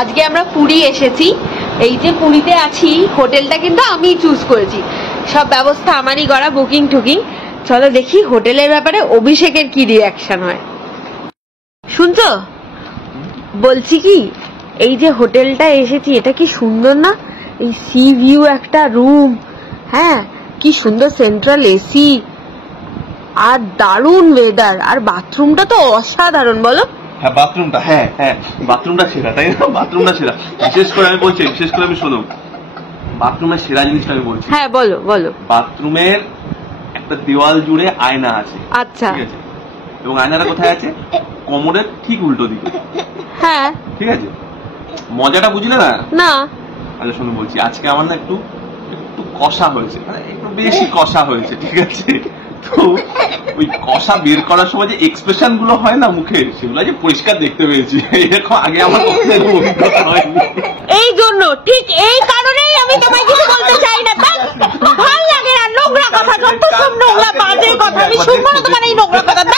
আজকে আমরা পুরী এসেছি। এই যে পুরীতে আছি, হোটেলটা কিন্তু আমি চুজ করেছি, সব ব্যবস্থা আমারই করা, বুকিং টুকিং। চলো দেখি হোটেলের ব্যাপারে অভিষেকের কি রিয়াকশন হয়। শুনছো, বলছি কি, এই যে হোটেলটা এসেছি এটা কি সুন্দর না? এই সি ভিউ একটা রুম, হ্যাঁ কি সুন্দর, সেন্ট্রাল এসি, আর দারুণ ওয়েদার, আর বাথরুমটা তো অসাধারণ। বলো। হ্যাঁ বাথরুমটা, হ্যাঁ হ্যাঁ বাথরুমটা সেরা, তাই না? বাথরুমটা সেরা, বিশেষ করে আমি বলছি, বিশেষ করে আমি শোনো, বাথরুমের সেরা জিনিসটা আমি বলছি। হ্যাঁ বলো বলো। বাথরুমের একটা দেওয়াল জুড়ে আয়না আছে। আচ্ছা, ঠিক আছে, এবং আয়নাটা কোথায় আছে? কোমরের ঠিক উল্টো দিকে। হ্যাঁ ঠিক আছে, মজাটা বুঝলে না? না। আচ্ছা শোনো, বলছি আজকে আমার না একটু কষা হয়েছে, মানে একটু বেশি কষা হয়েছে। ঠিক আছে, তো ওই কষা বের করার সময় যে এক্সপ্রেশন গুলো হয় না মুখে, সেগুলো যে পরিষ্কার দেখতে পেয়েছি, এরকম আগে আমার অভিজ্ঞতা হয়নি। এই জন্য, ঠিক এই কারণেই আমি তোমায় কিছু বলতে চাই না। ভালো লাগে না নোংরা কথা, যত সব নোংরা বাজে কথা আমি শুনবো না তোমার এই নোংরা কথা।